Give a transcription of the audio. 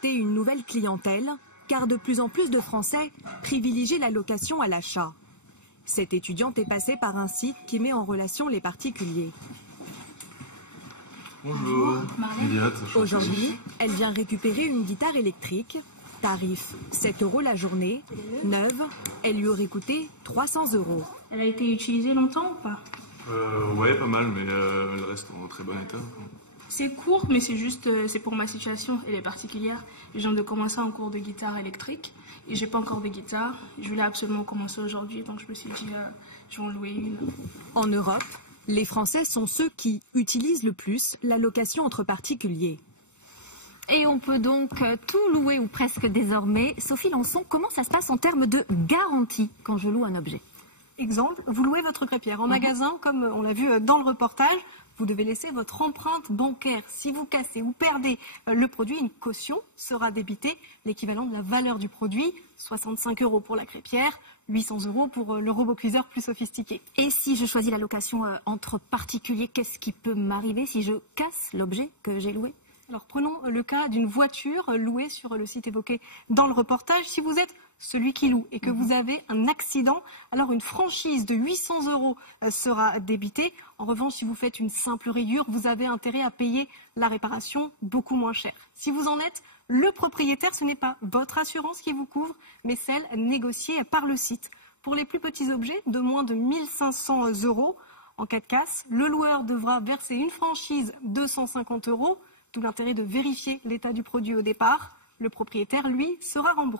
capter une nouvelle clientèle, car de plus en plus de Français privilégient la location à l'achat. Cette étudiante est passée par un site qui met en relation les particuliers. Bonjour, Aujourd'hui, elle vient récupérer une guitare électrique. Tarif 7 € la journée. Neuve, elle lui aurait coûté 300 €. Elle a été utilisée longtemps ou pas? Ouais, pas mal, mais elle reste en très bon état. C'est court, mais c'est pour ma situation, elle est particulière. Je viens de commencer un cours de guitare électrique et j'ai pas encore de guitare. Je voulais absolument commencer aujourd'hui, donc je me suis dit, je vais en louer une. En Europe, les Français sont ceux qui utilisent le plus la location entre particuliers. Et on peut donc tout louer ou presque désormais. Sophie Lançon, comment ça se passe en termes de garantie quand je loue un objet? Exemple, vous louez votre crêpière en magasin, comme on l'a vu dans le reportage, vous devez laisser votre empreinte bancaire. Si vous cassez ou perdez le produit, une caution sera débitée, l'équivalent de la valeur du produit, 65 € pour la crêpière, 800 € pour le robot cuiseur plus sophistiqué. Et si je choisis la location entre particuliers, qu'est-ce qui peut m'arriver si je casse l'objet que j'ai loué? Alors prenons le cas d'une voiture louée sur le site évoqué dans le reportage. Si vous êtes celui qui loue et que vous avez un accident, alors une franchise de 800 € sera débitée. En revanche, si vous faites une simple rayure, vous avez intérêt à payer la réparation beaucoup moins cher. Si vous en êtes le propriétaire, ce n'est pas votre assurance qui vous couvre, mais celle négociée par le site. Pour les plus petits objets de moins de 1500 €, en cas de casse, le loueur devra verser une franchise de 150 €, d'où l'intérêt de vérifier l'état du produit au départ. Le propriétaire, lui, sera remboursé.